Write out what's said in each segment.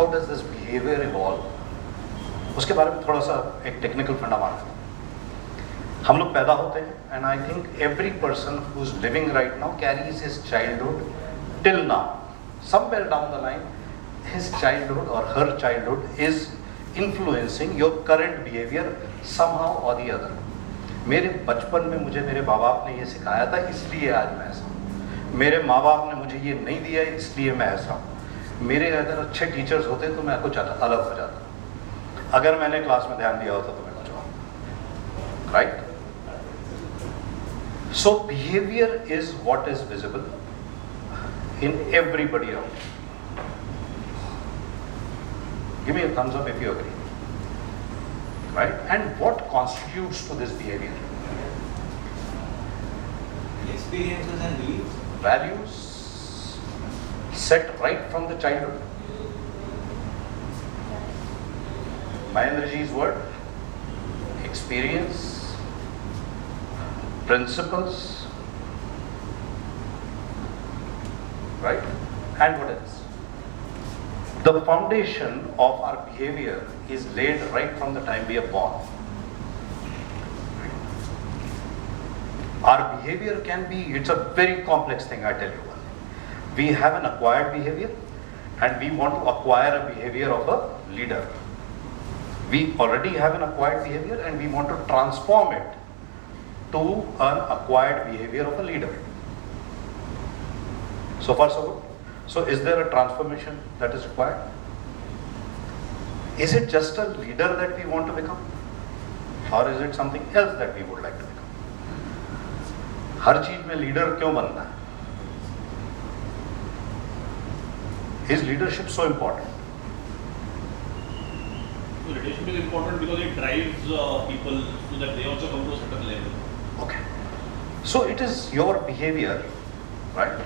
how does this behavior evolve? उसके बारे में थोड़ा सा एक टेक्निकल फंडा मारते हैं. हम लोग पैदा होते हैं, and I think every person who's living right now carries his childhood till now. Somewhere down the line, his childhood or her childhood is influencing your current behavior somehow or the other. मेरे बचपन में मुझे मेरे माँ बाप ने ये सिखाया था, इसलिए आज मैं ऐसा हूँ. मेरे माँ बाप ने मुझे ये नहीं दिया, इसलिए मैं ऐसा हूँ. मेरे अगर अच्छे टीचर्स होते तो मैं कुछ अलग हो जाता. अगर मैंने क्लास में ध्यान दिया होता तो मैं कुछ और. Right? So behavior is what is visible in everybody else. Give me a thumbs up if you agree. Right? And what constitutes to this behavior? Experiences and beliefs. Values set right from the childhood. Mahendraji's word, experience, principles, right? And what else? The foundation of our behavior is laid right from the time we are born. Our behavior can be, it's a very complex thing, I tell you. We have an acquired behavior and we want to acquire a behavior of a leader. We already have an acquired behavior and we want to transform it to an acquired behavior of a leader. So far so good. So is there a transformation that is required? Is it just a leader that we want to become? Or is it something else that we would like to become? हर चीज में leader क्यों बनना है? Is leadership so important? So leadership is important because it drives people so that they also come to a certain level. Okay. So it is your behavior, right,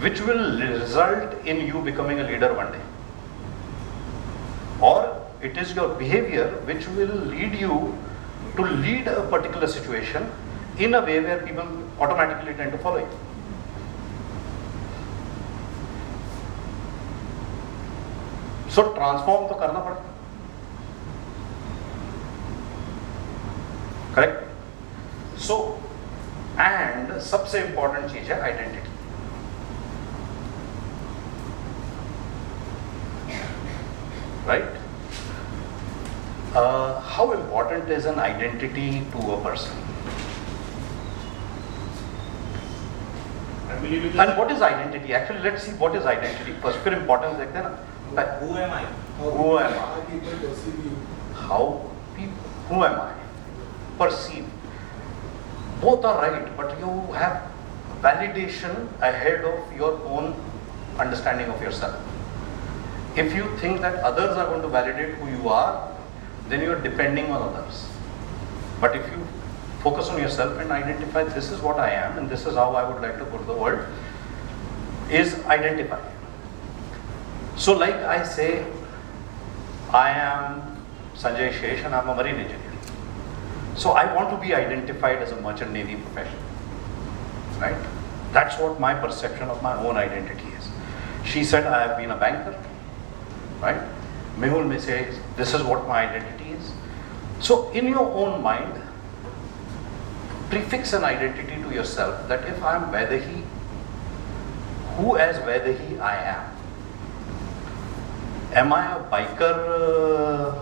which will result in you becoming a leader one day. Or it is your behavior which will lead you to lead a particular situation in a way where people automatically tend to follow you. So transform तो करना पड़ता. Correct? So, and सबसे important चीज है identity. Right? How important is an identity to a person? I believe it is. And what is identity? Actually, let's see what is identity first. फिर importance देखते हैं ना. Who am I? Who am I? How people perceive you. How people, who am I? Perceive. Both are right, but you have validation ahead of your own understanding of yourself. If you think that others are going to validate who you are, then you are depending on others. But if you focus on yourself and identify this is what I am and this is how I would like to go to the world, is identify. So like I say, I am Sanjay Shesh and I am a marine engineer. So I want to be identified as a merchant navy professional, right? That's what my perception of my own identity is. She said I have been a banker, right? Mehul may say this is what my identity is. So in your own mind, prefix an identity to yourself that if I am Vaidehi, who as Vaidehi I am. Am I a biker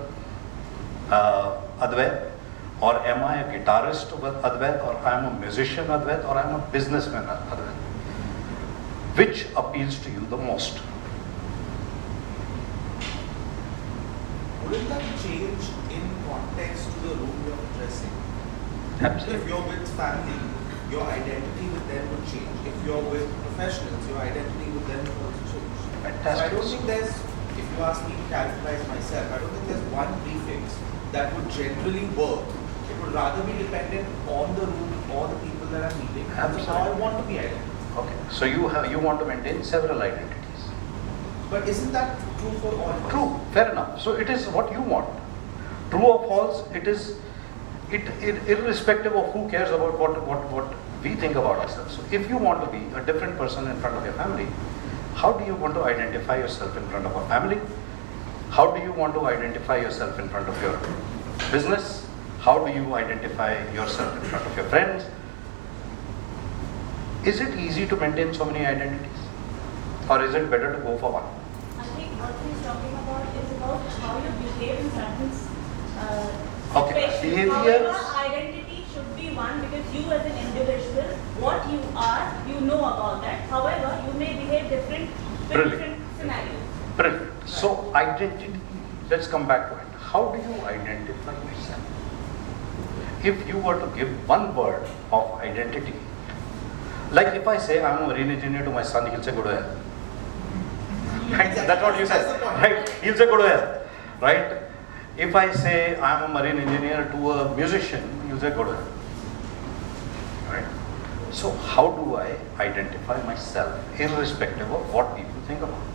Advait? Or am I a guitarist Advait? Or I am a musician Advait? Or I am a businessman Advait? Which appeals to you the most? Wouldn't that change in context to the room you're dressing? Absolutely. If you're with family, your identity with them would change. If you're with professionals, your identity with them would also change. Fantastic. So I don't think there's, if you ask me to characterize myself, I don't think there's one prefix that would generally work. It would rather be dependent on the room or the people that I'm meeting. Absolutely. So how I want to be identified. Okay. So you want to maintain several identities. But isn't that true for all of us? True, fair enough. So it is what you want. True or false, it is irrespective of who cares about what we think about ourselves. So if you want to be a different person in front of your family, how do you want to identify yourself in front of a family, How do you want to identify yourself in front of your business? How do you identify yourself in front of your friends? Is it easy to maintain so many identities? Or is it better to go for one? I think what he's talking about is about how you behave in certain Okay, situations. behaviors. However, identity should be one because you as an individual, what you are, you know about that. However, you may behave different with Brilliant. different scenarios. Brilliant. So identity, let's come back to it. How do you identify yourself? If you were to give one word of identity, like if I say I'm a marine engineer to my son, he'll say go to hell. Right? That's what you said. That's the point. Right? He'll say go to hell. Right? If I say I'm a marine engineer to a musician, he'll say go to hell. Right? So how do I identify myself irrespective of what people think about me?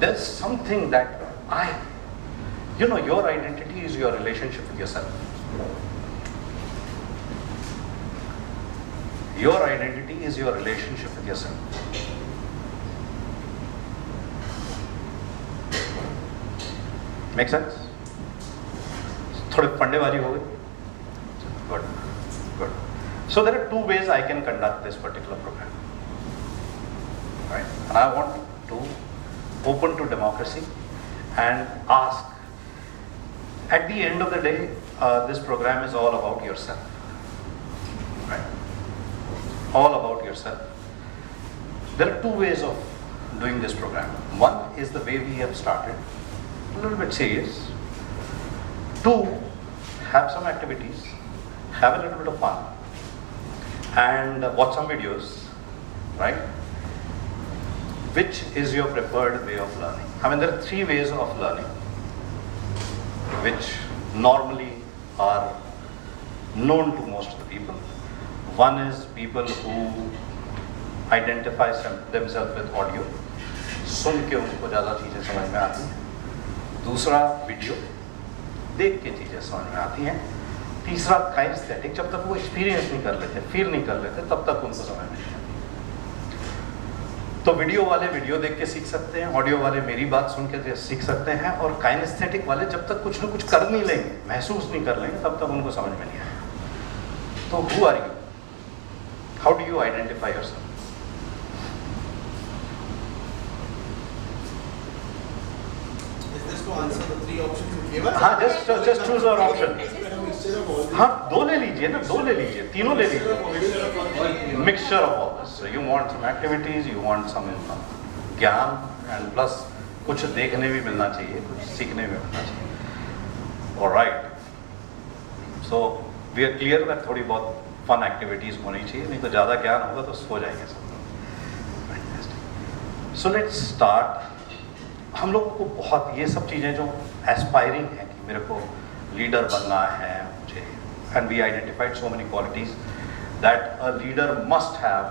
There's something that your identity is your relationship with yourself. Your identity is your relationship with yourself. Make sense? थोड़े फंडे वाली हो गई? Good, good. So there are two ways I can conduct this particular program. Right? And I want to open to democracy and ask. At the end of the day, this program is all about yourself. Right? All about yourself. There are two ways of doing this program. One is the way we have started, a little bit serious. Two, have some activities, have a little bit of fun, and watch some videos, right? Which is your preferred way of learning? I mean, there are three ways of learning, which normally are known to most of the people. One is people who identify themselves with audio, सुन के उनको ज़्यादा चीज़ें समझ में आती हैं. दूसरा video, देख के चीज़ें समझ में आती हैं. तीसरा काइनेस्थेटिक, जब तक वो एक्सपीरियंस नहीं कर लेते, फील नहीं कर लेते, तब तक उनको समझ में नहीं आती. तो वीडियो वाले वीडियो देख के सीख सकते हैं, ऑडियो वाले मेरी बात सुन के सीख सकते हैं, और काइनेस्थेटिक वाले जब तक कुछ न कुछ कर नहीं लेंगे, महसूस नहीं कर लेंगे, तब तक उनको समझ में नहीं आएगा. तो who are you? How do you identify yourself? Is this to answer the three options you gave us? हाँ, just choose your option. हाँ, दो ले लीजिए ना, दो ले लीजिए, तीनों ले लीजिए. Mixture of all this. So you want some activities, you want some ज्ञान, and plus कुछ देखने भी मिलना चाहिए, कुछ सीखने भी मिलना चाहिए. All right. So we are clear that थोड़ी बहुत fun activities होनी चाहिए, नहीं तो ज़्यादा ज्ञान होगा तो सो जाएंगे सब. Fantastic. So let's start. हम लोग को बहुत ये सब चीज़ें जो एस्पायरिंग हैं कि मेरे को लीडर बनना है मुझे, and we identified so many qualities that a leader must have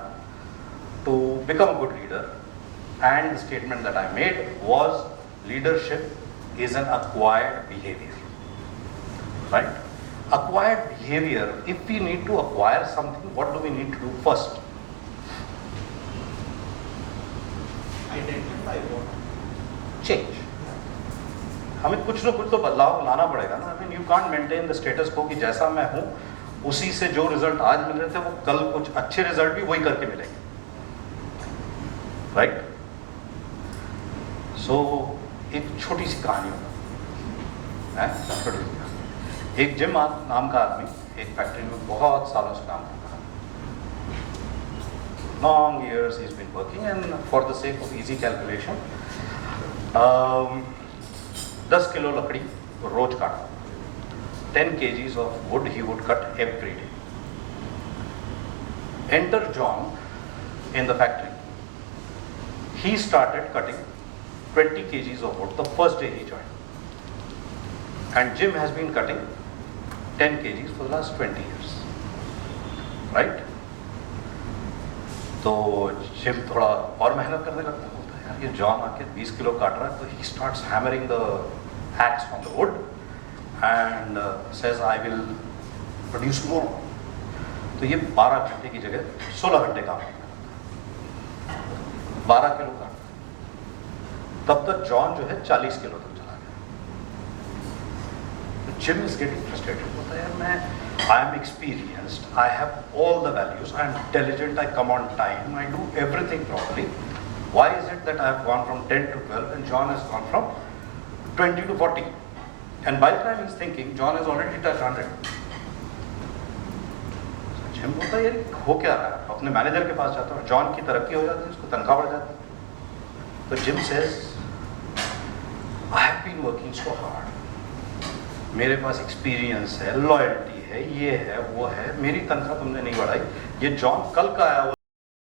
to become a good leader, and the statement that I made was leadership is an acquired behavior, right? Acquired behavior, if we need to acquire something, what do we need to do first? Identify what? Change. हमें कुछ ना कुछ तो बदलाव लाना पड़ेगा ना. I mean, you can't maintain the status quo कि जैसा मैं हूँ उसी से जो रिजल्ट आज मिल रहे थे वो कल कुछ अच्छे रिजल्ट भी वही करके मिलेंगे, राइट? सो एक छोटी सी कहानी है, छोटी सी कहानी. एक जिम नाम का आदमी एक फैक्ट्री में बहुत सालों से काम करता है. Long years he's been working, and for the sake of easy calculation, 10 kilo लकड़ी रोज काटता. 10 kgs of wood he would cut every day. Enter John in the factory. He started cutting 20 kgs of wood the first day he joined. And Jim has been cutting 10 kgs for the last 20 years. Right? तो gym थोड़ा और मेहनत करने लगता है. बोलता है यार ये जॉन आके 20 किलो काट रहा है. तो he starts hammering the axe on the wood and says I will produce more. तो ये 12 घंटे की जगह 16 घंटे काम करता है. 12 किलो काटता है. तब तक जॉन जो है 40 किलो तक चला जिम इज गेटिंग फ्रस्ट्रेटेड, बोलता है यार मैं I am experienced, I have all the values, I am intelligent, I come on time, I do everything properly. Why is it that I have gone from 10 to 12 and John has gone from 20 to 40? And by the time he's thinking, John has already touched 100. Gym बोलता है यार हो क्या रहा है, अपने manager के पास जाता हूँ, जॉन की तरक्की हो जाती है, उसको तनख्वाह बढ़ जाती है. तो Jim says I have been working so hard, मेरे पास एक्सपीरियंस है, लॉयल्टी है, ये है वो है, मेरी तनख्वाह तुमने नहीं बढ़ाई. ये जॉन कल का आया हुआ